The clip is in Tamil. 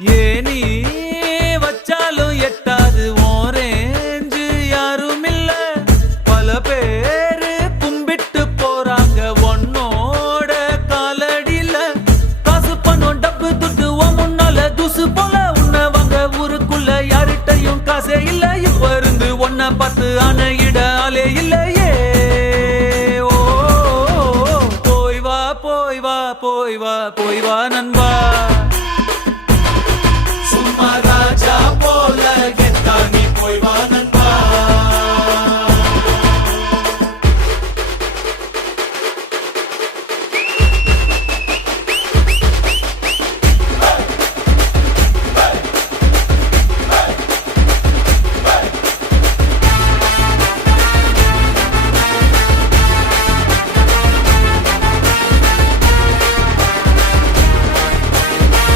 ஏனி வச்சாலும் எட்டாது ஓரேஞ்சு யாரும் இல்ல. பல பேரு கும்பிட்டு போறாங்க உன்னோட காலடியில. காசு பணம் டப்பு துட்டு முன்னால துசு போல உன்னை வாங்க ஊருக்குள்ள யார்கிட்டயும் காசே இல்ல. இப்ப இருந்து ஒன்ன பார்த்து அணையிட